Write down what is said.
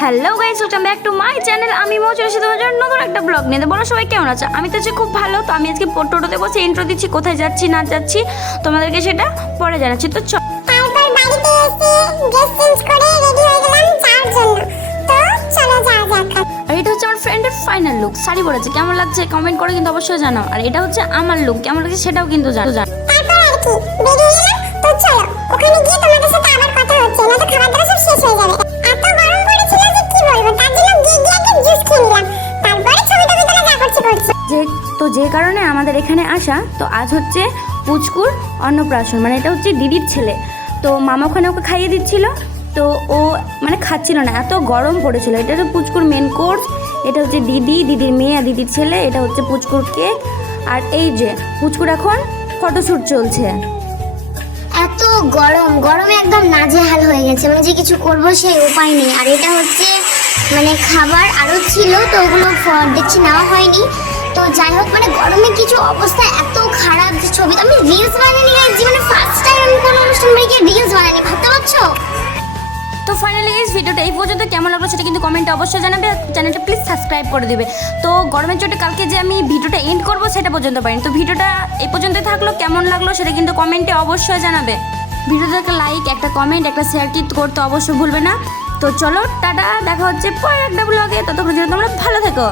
Hello guys welcome back to my channel আমি মো চলে তোমার জন্য নতুন একটা ব্লগ নিয়ে বলো সবাই কেমন আছো? আমি তো খুব ভালো তো আমি আজকে টোটোতে বসে ইন্ট্রো দিচ্ছি কোথায় যাচ্ছি না যাচ্ছি তোমাদেরকে সেটা পরে জানাচ্ছি। তো চল আর এটা হচ্ছে আমার ফ্রেন্ডের ফাইনাল লুক শাড়ি পরেছে কেমন লাগছে কমেন্ট করে কিন্তু অবশ্যই জানাও। আর এটা হচ্ছে আমার লুক কেমন লাগছে সেটাও কিন্তু জানো জানো তারপর আর কি বেরিয়ে গেলাম তো চলো ওখানে তো যে কারণে আমাদের এখানে আসা, তো আজ হচ্ছে পুচকুর অন্নপ্রাশন মানে এটা হচ্ছে দিদির ছেলে। তো মামা ওখানে ওকে খাইয়ে দিচ্ছিল, তো ও মানে খাচ্ছিল না, এত গরম পড়েছিল। এটা হচ্ছে পুচকুর মেন কোর্স এটা হচ্ছে দিদি, দিদির মেয়ে আর দিদির ছেলে, এটা হচ্ছে পুচকুর কেক আর এই যে, পুচকুর এখন ফটোশ্যুট চলছে। এত গরম, গরমে একদম নাজেহাল হয়ে গেছে মানে যে কিছু করব সেই উপায় নেই। আর এটা হচ্ছে মানে খাবার আরও ছিল, তো ওগুলো দেখছি নেওয়া হয়নি। তো যাই হোক মানে গরমে কিছু অবস্থা এত খারাপ যে ছবি আমি রিলস বানাইনি জীবনে ফার্স্ট টাইম আমি কোনো অনুষ্ঠান বাড়ি গিয়ে রিলস বানাইনি, ভাবতে পারছ? তো ফাইনালি এই ভিডিওটা এই পর্যন্ত কেমন লাগল সেটা কিন্তু কমেন্টে অবশ্যই জানাবে চ্যানেলটা প্লিজ সাবস্ক্রাইব করে দিবে। তো গরমের চোটে কালকে যে আমি ভিডিওটা এন্ড করব সেটা পর্যন্ত পারিনি। তো ভিডিওটা এই পর্যন্তই থাকল, কেমন লাগল সেটা কিন্তু কমেন্টে অবশ্যই জানাবে। ভিডিওতে একটা লাইক একটা কমেন্ট একটা শেয়ার টিট করতে অবশ্যই ভুলবে না। তো চলো, টাটা, দেখা হচ্ছে পরে একটা ব্লগে ততক্ষণ জন্য তোমরা ভালো থেকো।